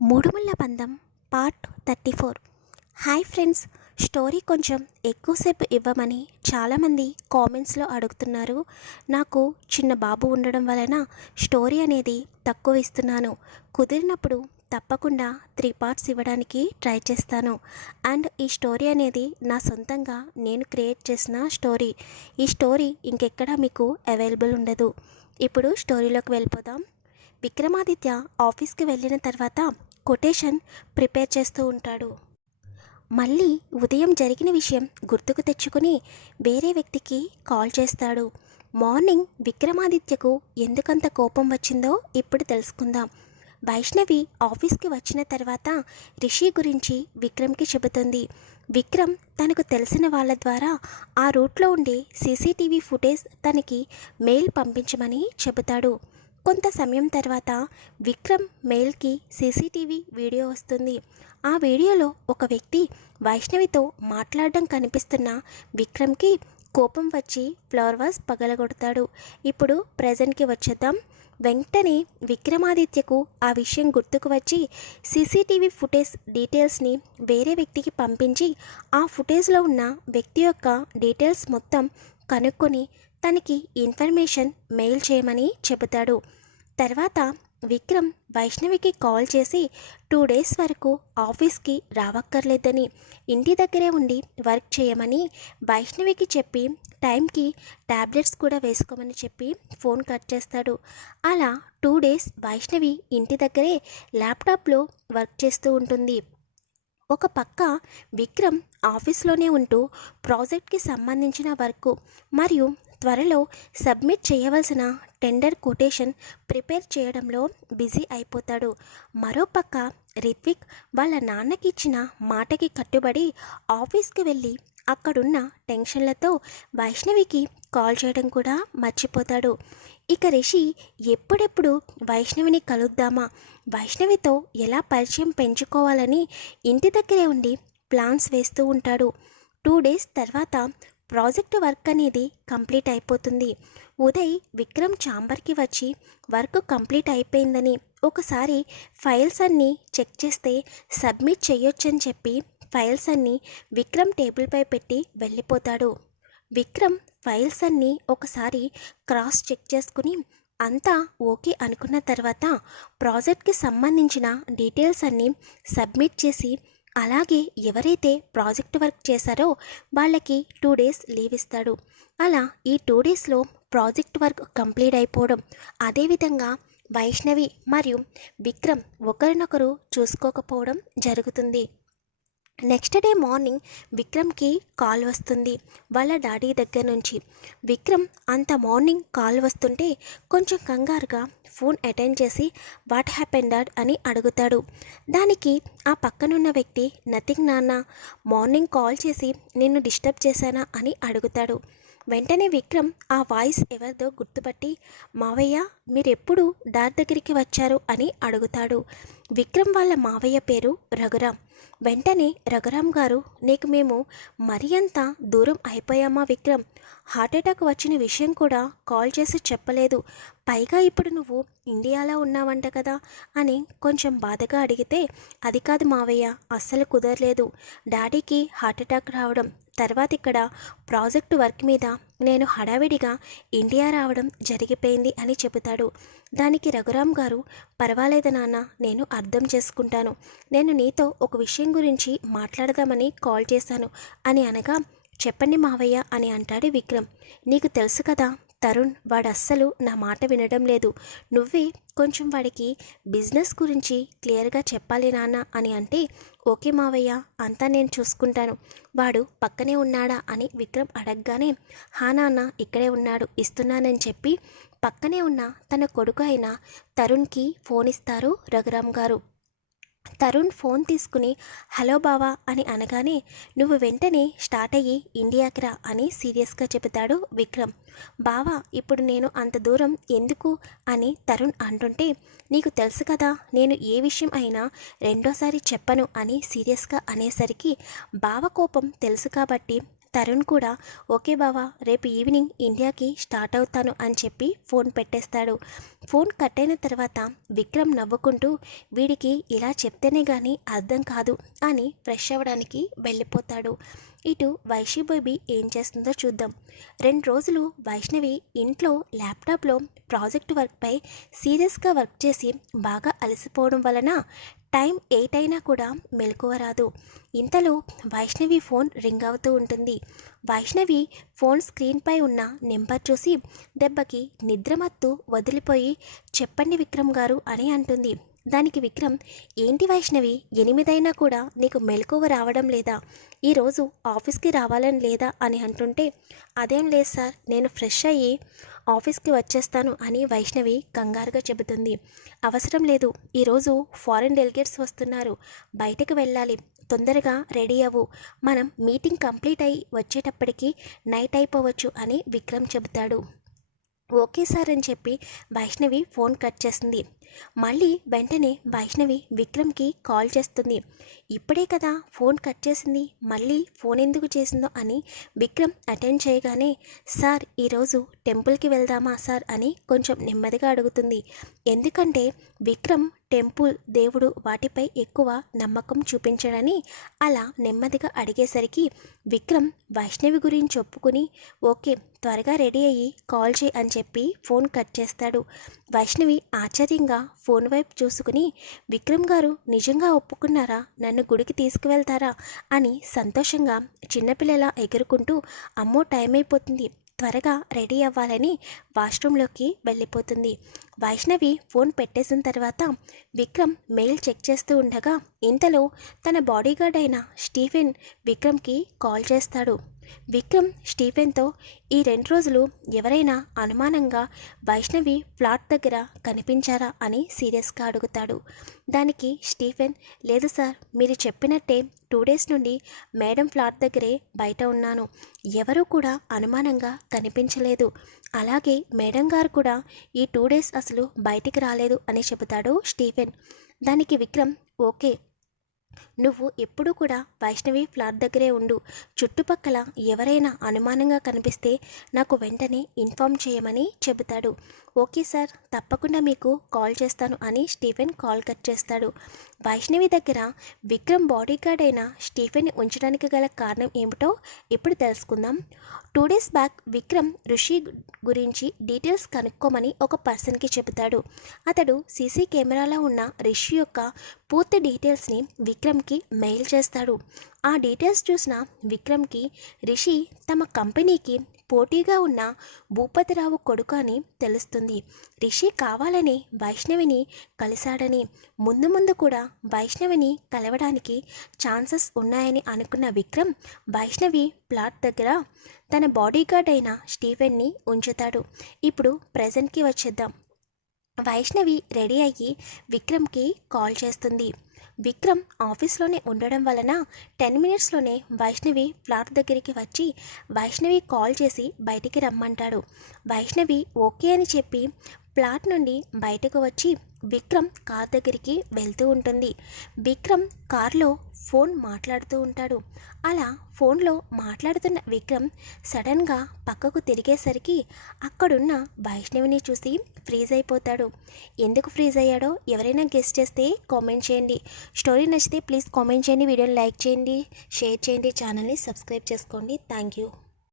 మూడుముళ్ళ బంధం part 34. Hi friends, story కొంచెం ఎక్కువసేపు ఇవ్వమని చాలామంది కామెంట్స్లో అడుగుతున్నారు. నాకు చిన్న బాబు ఉండడం వలన స్టోరీ అనేది తక్కువ ఇస్తున్నాను. కుదిరినప్పుడు తప్పకుండా 3 పార్ట్స్ ఇవ్వడానికి ట్రై చేస్తాను. అండ్ ఈ స్టోరీ అనేది నా సొంతంగా నేను క్రియేట్ చేసిన స్టోరీ. ఈ స్టోరీ ఇంకెక్కడా మీకు అవైలబుల్ ఉండదు. ఇప్పుడు స్టోరీలోకి వెళ్ళిపోదాం. విక్రమాదిత్య ఆఫీస్కి వెళ్ళిన తర్వాత కొటేషన్ ప్రిపేర్ చేస్తూ ఉంటాడు. మళ్ళీ ఉదయం జరిగిన విషయం గుర్తుకు తెచ్చుకుని వేరే వ్యక్తికి కాల్ చేస్తాడు. మార్నింగ్ విక్రమాదిత్యకు ఎందుకంత కోపం వచ్చిందో ఇప్పుడు తెలుసుకుందాం. వైష్ణవి ఆఫీస్కి వచ్చిన తర్వాత రిషి గురించి విక్రమ్కి చెబుతుంది. విక్రమ్ తనకు తెలిసిన వాళ్ళ ద్వారా ఆ రూట్లో ఉండే సీసీటీవీ ఫుటేజ్ తనకి మెయిల్ పంపించమని చెబుతాడు. కొంత సమయం తర్వాత విక్రమ్ మెయిల్కి సీసీటీవీ వీడియో వస్తుంది. ఆ వీడియోలో ఒక వ్యక్తి వైష్ణవితో మాట్లాడడం కనిపిస్తున్న విక్రమ్కి కోపం వచ్చి ఫ్లవర్ వాస్ పగలగొడతాడు. ఇప్పుడు ప్రజెంట్కి వచ్చేద్దాం. వెంటనే విక్రమాదిత్యకు ఆ విషయం గుర్తుకు వచ్చి సీసీటీవీ ఫుటేజ్ డీటెయిల్స్ని వేరే వ్యక్తికి పంపించి ఆ ఫుటేజ్లో ఉన్న వ్యక్తి యొక్క డీటెయిల్స్ మొత్తం కనుక్కొని తనకి ఇన్ఫర్మేషన్ మెయిల్ చేయమని చెబుతాడు. తర్వాత విక్రమ్ వైష్ణవికి కాల్ చేసి 2 డేస్ వరకు ఆఫీస్కి రావక్కర్లేదని, ఇంటి దగ్గరే ఉండి వర్క్ చేయమని వైష్ణవికి చెప్పి టైంకి ట్యాబ్లెట్స్ కూడా వేసుకోమని చెప్పి ఫోన్ కట్ చేస్తాడు. అలా 2 డేస్ వైష్ణవి ఇంటి దగ్గరే ల్యాప్టాప్లో వర్క్ చేస్తూ ఉంటుంది. ఒక పక్క విక్రమ్ ఆఫీస్లోనే ఉంటూ ప్రాజెక్ట్కి సంబంధించిన వర్క్ మరియు త్వరలో సబ్మిట్ చేయవలసిన టెండర్ కొటేషన్ ప్రిపేర్ చేయడంలో బిజీ అయిపోతాడు. మరోపక్క రిత్విక్ వాళ్ళ నాన్నకి ఇచ్చిన మాటకి కట్టుబడి ఆఫీస్కి వెళ్ళి అక్కడున్న టెన్షన్లతో వైష్ణవికి కాల్ చేయడం కూడా మర్చిపోతాడు. ఇక రిషి ఎప్పుడెప్పుడు వైష్ణవిని కలుద్దామా, వైష్ణవితో ఎలా పరిచయం పెంచుకోవాలని ఇంటి దగ్గరే ఉండి ప్లాన్స్ వేస్తూ ఉంటాడు. 2 డేస్ తర్వాత ప్రాజెక్ట్ వర్క్ అనేది కంప్లీట్ అయిపోతుంది. ఉదయ్ విక్రమ్ ఛాంబర్కి వచ్చి వర్క్ కంప్లీట్ అయిపోయిందని, ఒకసారి ఫైల్స్ అన్నీ చెక్ చేస్తే సబ్మిట్ చేయొచ్చని చెప్పి ఫైల్స్ అన్నీ విక్రమ్ టేబుల్పై పెట్టి వెళ్ళిపోతాడు. విక్రమ్ ఫైల్స్ అన్నీ ఒకసారి క్రాస్ చెక్ చేసుకుని అంతా ఓకే అనుకున్న తర్వాత ప్రాజెక్ట్కి సంబంధించిన డీటెయిల్స్ అన్నీ సబ్మిట్ చేసి, అలాగే ఎవరైతే ప్రాజెక్ట్ వర్క్ చేశారో వాళ్ళకి 2 డేస్ లీవ్ ఇస్తాడు. అలా ఈ 2 డేస్లో ప్రాజెక్ట్ వర్క్ కంప్లీట్ అయిపోవడం, అదేవిధంగా వైష్ణవి మరియు విక్రమ్ ఒకరినొకరు చూసుకోకపోవడం జరుగుతుంది. నెక్స్ట్ డే మార్నింగ్ విక్రమ్కి కాల్ వస్తుంది వాళ్ళ డాడీ దగ్గర నుంచి. విక్రమ్ అంత మార్నింగ్ కాల్ వస్తుంటే కొంచెం కంగారుగా ఫోన్ అటెండ్ చేసి వాట్ హ్యాపెండ్ డాడ్ అని అడుగుతాడు. దానికి ఆ పక్కనున్న వ్యక్తి నథింగ్ నాన్న, మార్నింగ్ కాల్ చేసి నిన్ను డిస్టర్బ్ చేశానా అని అడుగుతాడు. వెంటనే విక్రమ్ ఆ వాయిస్ ఎవరిదో గుర్తుపట్టి మావయ్య మీరెప్పుడు డాడ్ దగ్గరికి వచ్చారు అని అడుగుతాడు. విక్రమ్ వాళ్ళ మావయ్య పేరు రఘురామ్. వెంటనే రఘురామ్ గారు, నీకు మేము మరీ అంత దూరం అయిపోయామా విక్రమ్, హార్ట్అటాక్ వచ్చిన విషయం కూడా కాల్ చేసి చెప్పలేదు, పైగా ఇప్పుడు నువ్వు ఇండియాలో ఉన్నావంట కదా అని కొంచెం బాధగా అడిగితే, అది కాదు మావయ్య, అస్సలు కుదరలేదు, డాడీకి హార్ట్అటాక్ రావడం, తర్వాత ఇక్కడ ప్రాజెక్టు వర్క్ మీద నేను హడావిడిగా ఇండియా రావడం జరిగిపోయింది అని చెబుతాడు. దానికి రఘురామ్ గారు, పర్వాలేదు నాన్న, నేను అర్థం చేసుకుంటాను, నేను నీతో ఒక విషయం గురించి మాట్లాడదామని కాల్ చేశాను అని అనగా, చెప్పండి మావయ్య అని అంటాడు విక్రమ్. నీకు తెలుసు కదా తరుణ్, వాడు అస్సలు నా మాట వినడం లేదు, నువ్వే కొంచెం వాడికి బిజినెస్ గురించి క్లియర్గా చెప్పాలి నాన్న అని అంటే, ఓకే మావయ్య, అంతా నేను చూసుకుంటాను, వాడు పక్కనే ఉన్నాడా అని విక్రమ్ అడగగానే, హా నాన్న ఇక్కడే ఉన్నాడు, ఇస్తున్నానని చెప్పి పక్కనే ఉన్న తన కొడుకు అయిన తరుణ్కి ఫోన్ ఇస్తారు రఘురామ్ గారు. తరుణ్ ఫోన్ తీసుకుని హలో బావా అని అనగానే, నువ్వు వెంటనే స్టార్ట్ అయ్యి ఇండియాకి రా అని సీరియస్గా చెబుతాడు విక్రమ్. బావా ఇప్పుడు నేను అంత దూరం ఎందుకు అని తరుణ్ అంటుంటే, నీకు తెలుసు కదా నేను ఏ విషయం అయినా రెండోసారి చెప్పను అని సీరియస్గా అనేసరికి, బావ కోపం తెలుసు కాబట్టి తరుణ్ కూడా ఓకే బావా, రేపు ఈవినింగ్ ఇండియాకి స్టార్ట్ అవుతాను అని చెప్పి ఫోన్ పెట్టేస్తాడు. ఫోన్ కట్ అయిన తర్వాత విక్రమ్ నవ్వుకుంటూ వీడికి ఇలా చెప్తేనే కానీ అర్థం కాదు అని ఫ్రెష్ అవ్వడానికి వెళ్ళిపోతాడు. ఇటు వైషి బేబీ ఏం చేస్తుందో చూద్దాం. 2 రోజులు వైష్ణవి ఇంట్లో ల్యాప్టాప్లో ప్రాజెక్ట్ వర్క్పై సీరియస్గా వర్క్ చేసి బాగా అలసిపోవడం వలన టైం 8 అయినా కూడా మెలకువ రాదు. ఇంతలో వైష్ణవి ఫోన్ రింగ్ అవుతూ ఉంటుంది. వైష్ణవి ఫోన్ స్క్రీన్పై ఉన్న నెంబర్ చూసి దెబ్బకి నిద్రమత్తు వదిలిపోయి చెప్పండి విక్రమ్ గారు అని అంటుంది. దానికి విక్రమ్, ఏంటి వైష్ణవి 8 అయినా కూడా నీకు మెలకువ రావడం లేదా, ఈరోజు ఆఫీస్కి రావాలని లేదా అని అంటుంటే, అదేం లేదు సార్, నేను ఫ్రెష్ అయ్యి ఆఫీస్కి వచ్చేస్తాను అని వైష్ణవి కంగారుగా చెబుతుంది. అవసరం లేదు, ఈరోజు ఫారెన్ డెలిగేట్స్ వస్తున్నారు, బయటకు వెళ్ళాలి, తొందరగా రెడీ అవ్వు, మనం మీటింగ్ కంప్లీట్ అయ్యి వచ్చేటప్పటికి నైట్ అయిపోవచ్చు అని విక్రమ్ చెబుతాడు. ఓకే సార్ అని చెప్పి వైష్ణవి ఫోన్ కట్ చేస్తుంది. మళ్ళీ వెంటనే వైష్ణవి విక్రమ్కి కాల్ చేస్తుంది. ఇప్పుడే కదా ఫోన్ కట్ చేసింది, మళ్ళీ ఫోన్ ఎందుకు చేసిందో అని విక్రమ్ అటెండ్ చేయగానే, సార్ ఈరోజు టెంపుల్కి వెళ్దామా సార్ అని కొంచెం నెమ్మదిగా అడుగుతుంది. ఎందుకంటే విక్రమ్ టెంపుల్, దేవుడు వాటిపై ఎక్కువ నమ్మకం చూపించడని అలా నెమ్మదిగా అడిగేసరికి విక్రమ్ వైష్ణవి గురించి ఒప్పుకుని ఓకే త్వరగా రెడీ అయ్యి కాల్ చేయి అని చెప్పి ఫోన్ కట్ చేస్తాడు. వైష్ణవి ఆశ్చర్యంగా ఫోన్ వైపు చూసుకుని, విక్రమ్ గారు నిజంగా ఒప్పుకున్నారా, నన్ను గుడికి తీసుకువెళ్తారా అని సంతోషంగా చిన్నపిల్లలా ఎగురుకుంటూ అమ్మో టైం అయిపోతుంది, త్వరగా రెడీ అవ్వాలని వాష్రూమ్లోకి వెళ్ళిపోతుంది. వైష్ణవి ఫోన్ పెట్టేసిన తర్వాత విక్రమ్ మెయిల్ చెక్ చేస్తూ ఉండగా ఇంతలో తన బాడీగార్డ్ అయిన స్టీఫెన్ విక్రమ్కి కాల్ చేస్తాడు. విక్రమ్ స్టీఫెన్తో ఈ 2 రోజులు ఎవరైనా అనుమానంగా వైష్ణవి ఫ్లాట్ దగ్గర కనిపించారా అని సీరియస్గా అడుగుతాడు. దానికి స్టీఫెన్, లేదు సార్, మీరు చెప్పినట్టే 2 డేస్ నుండి మేడం ఫ్లాట్ దగ్గరే బయట ఉన్నాను, ఎవరూ కూడా అనుమానంగా కనిపించలేదు, అలాగే మేడం గారు కూడా ఈ 2 డేస్ అసలు బయటికి రాలేదు అని చెబుతాడు స్టీఫెన్. దానికి విక్రమ్, ఓకే నువ్వు ఎప్పుడూ కూడా వైష్ణవి ఫ్లాట్ దగ్గరే ఉండు, చుట్టుపక్కల ఎవరైనా అనుమానంగా కనిపిస్తే నాకు వెంటనే ఇన్ఫామ్ చేయమని చెబుతాడు. ఓకే సార్, తప్పకుండా మీకు కాల్ చేస్తాను అని స్టీఫెన్ కాల్ కట్ చేస్తాడు. వైష్ణవి దగ్గర విక్రమ్ బాడీగార్డ్ అయిన స్టీఫెన్ని ఉంచడానికి గల కారణం ఏమిటో ఇప్పుడు తెలుసుకుందాం. 2 డేస్ బ్యాక్ విక్రమ్ ఋషి గురించి డీటెయిల్స్ కనుక్కోమని ఒక పర్సన్కి చెబుతాడు. అతడు సీసీ కెమెరాలో ఉన్న రిషి యొక్క పూర్తి డీటెయిల్స్ని విక్రమ్కి మెయిల్ చేస్తాడు. ఆ డీటెయిల్స్ చూసిన విక్రమ్కి రిషి తమ కంపెనీకి పోటీగా ఉన్న భూపతిరావు కొడుకు అని తెలుస్తుంది. రిషి కావాలని వైష్ణవిని కలిశాడని, ముందు ముందు కూడా వైష్ణవిని కలవడానికి ఛాన్సెస్ ఉన్నాయని అనుకున్న విక్రమ్ వైష్ణవి ప్లాట్ దగ్గర తన బాడీగార్డ్ అయిన స్టీఫెన్ని ఉంచుతాడు. ఇప్పుడు ప్రజెంట్కి వచ్చేద్దాం. వైష్ణవి రెడీ అయ్యి విక్రమ్కి కాల్ చేస్తుంది. విక్రమ్ ఆఫీస్లోనే ఉండడం వలన 10 మినిట్స్లోనే వైష్ణవి ఫ్లాట్ దగ్గరికి వచ్చి వైష్ణవి కాల్ చేసి బయటికి రమ్మంటాడు. వైష్ణవి ఓకే అని చెప్పి ఫ్లాట్ నుండి బయటకు వచ్చి విక్రమ్ కార్ దగ్గరికి వెళ్తూ ఉంటుంది. విక్రమ్ కార్లో ఫోన్ మాట్లాడుతూ ఉంటాడు. అలా ఫోన్లో మాట్లాడుతున్న విక్రమ్ సడన్గా పక్కకు తిరిగేసరికి అక్కడున్న వైష్ణవిని చూసి ఫ్రీజ్ అయిపోతాడు. ఎందుకు ఫ్రీజ్ అయ్యాడో ఎవరైనా గెస్ చేస్తే కామెంట్ చేయండి. స్టోరీ నచ్చితే ప్లీజ్ కామెంట్ చేయండి, వీడియోని లైక్ చేయండి, షేర్ చేయండి, ఛానల్ని సబ్స్క్రైబ్ చేసుకోండి. Thank you.